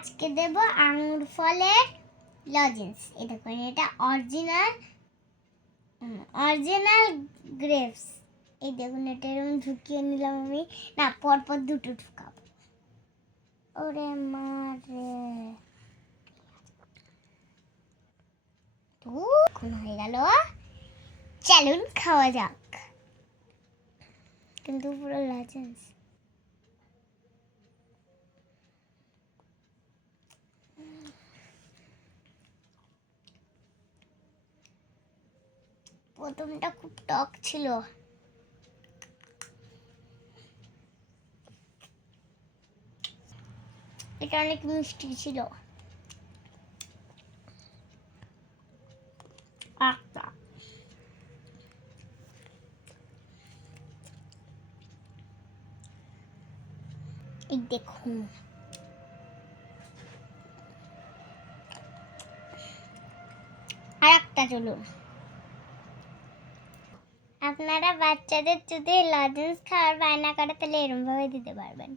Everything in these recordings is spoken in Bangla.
আজকে দেব আঙ্গুর ফলের লজেন্স। এই দেখুন, এটা অরিজিনাল গ্রেপস। এই দেখুন, এটা এরকম ঢুকিয়ে নিলাম আমি। না, পরপর দুটো ঢুকাবো। ওরে মারে, এখন হয়ে গেল। চলুন খাওয়া যাক। কিন্তু পুরো লজেন্স। প্রথমটা খুব টক ছিল, এটা অনেক মিষ্টি ছিল। আচ্ছা, এই দেখুন, আর একটা চলুন। আপনারা বাচ্চাদের যদি লজেন্স খাওয়ার বায়না করে তাহলে এরকম ভাবে দিতে পারবেন।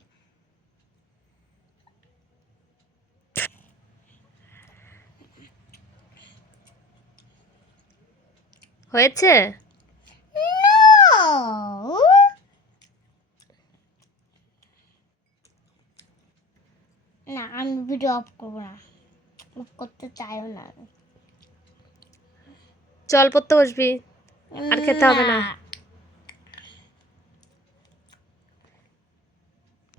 হয়েছে? না, আমি ভিডিও অফ করবো না, অফ করতে চাইও না। চল পড়তে বসবি, আর খেতে হবে না।